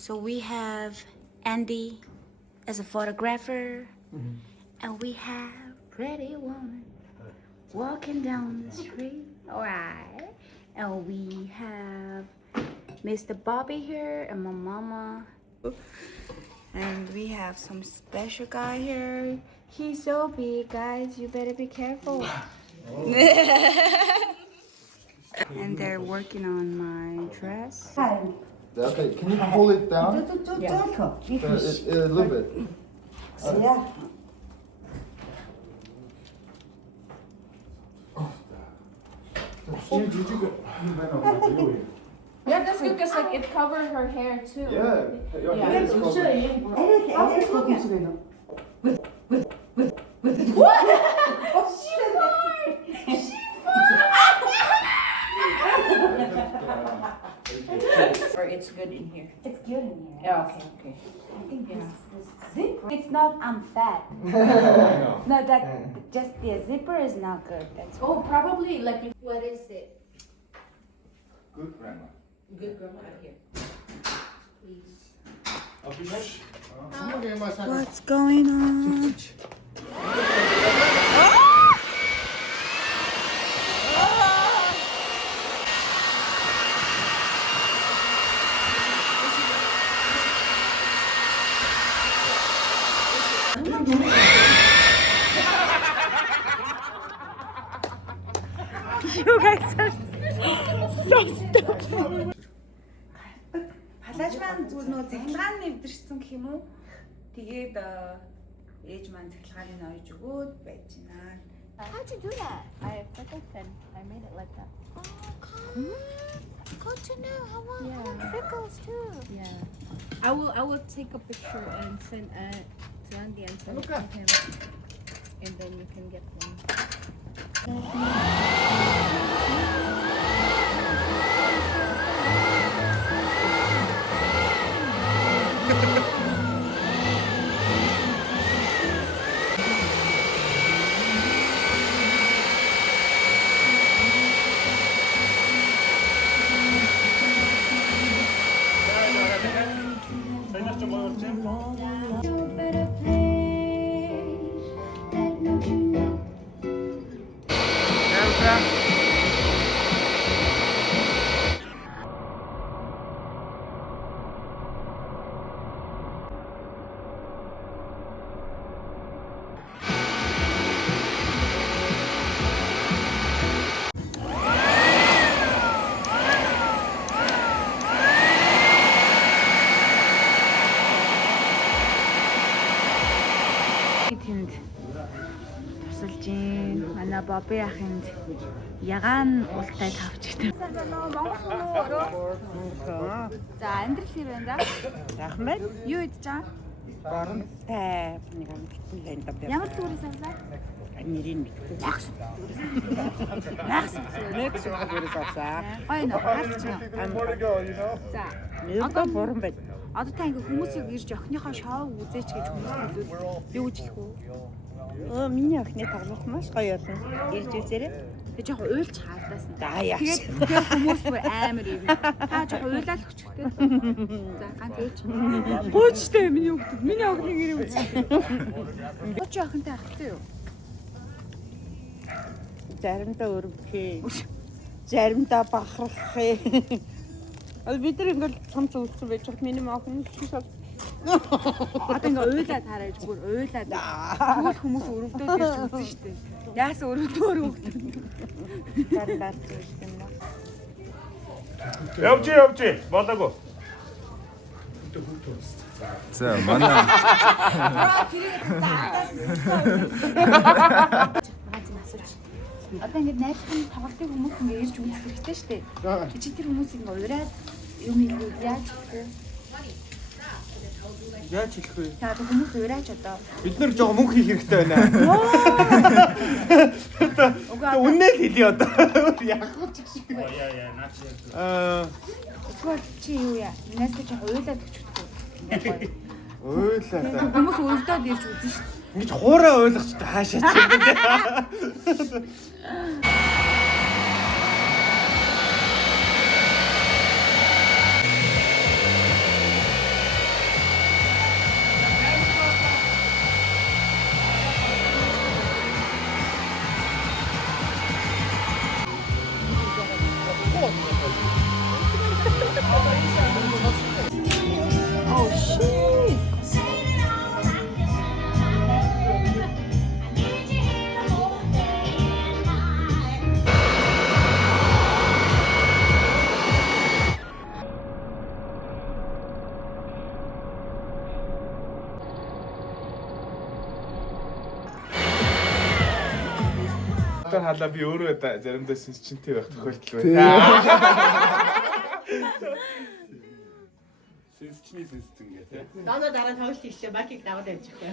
So we have Andy as a photographer, and we have pretty woman walking down the street. All right, and we have Mr. Bobby here and my mama, and we have some special guy here. He's so big, guys. You better be careful. And they're working on my dress. Okay, can you pull it down? A little bit. Yeah, that's good because like it covered her hair too. Yeah, your head is covered. Or it's good in here. It's good in here. Yeah, okay, okay. I think this zipper. It's not. I'm fat. No, that just the zipper is not good. That's Oh, probably like what is it? Good grandma. Good grandma here. Please. what's going on. You guys are so stupid. Палаж маань зүгээр нөө захилгаан нэвдэрсэн гэх юм уу? Тэгээд ээж маань захилгааны ноёж өгөөд байж байна. How'd you do that? I forgot then. I made it like that. Oh, cool. Good to know. I want freckles too. Yeah. I will take a picture and send to Andy and send it to him. And then you can get them. Тэнд тусалж ийн. Манай Бобби ахынд ягаан ултай тавчигтай. Монгол хүн үү өөрөө? За амьдрал хэр байна да? Сайхан байна. Юу идэж байгаа? Боронтой нэг амттай энэ дав. Ямар төрөөс авлаа? Нэрийг мэдгүй. Нагс Мексикоос авсаа. Ой нөө харч нөө. За Одоо буран байна. одоо та ингээ хүмүүсийг ирж охиныхоо шоу үзээч гэж хүмүүс хэлвэл юу гэж хэлэх үү? Миний охины тоглох маш гоё болсон. Ирж үзээрэй. Тэг жоохон уйлж хаалдаас нь. За яах. Тэгээд хүмүүс бүр амар юм. Та жоохон уйлаад өчтөө. За ганц ууч. Гуйчтэй миний хүүхэд. Миний охины гэрээ үз. Гуйч охинтой ахтай юу? Заримдаа өргөхээ. Заримдаа бахархах. Бид нар ингээл цамц үлдсэн байж хад миний охин шиг Одоо ингээ уйлаад хараач бүр уйлаад. Тэгвэл хүмүүс өрөвдөөд ирж үзэн штэ. Яасан өрөвдөр хүүхэд. дараад зүйл юм байна. Явж болоогүй. За манай Одоо ингээд найзхан тоглолтын хүмүүс ингээ ирж үзэх хэрэгтэй штэ. Чи тэр хүмүүс ингээ ураад юм хэлгүй яаж хэлэх вэ? Яаж хэлэх вэ? Та хүмүүс ураач одоо. Бид нар жоо мөнгө хийх хэрэгтэй байна. Үнэн л хэлье одоо. Яг уу ч шиг. Яа наач. Эсвэл чи юу яа? Найзтай чи уйлаад өчтдөө. Ойлаа. Хүмүүс өрөвдөөд ирж үзэн штэ. Ингэж хуураа ойлгох ч хаашаа ч юм бэ. надаар халаа би өөрөө заримдаа сэнсчинтэй байх тохиолдол Тий. байна. Сэнсчний сэнсцэн гэдэг. Надад дараа тоглолт хийлээ. Бакиг даваад явчих бай.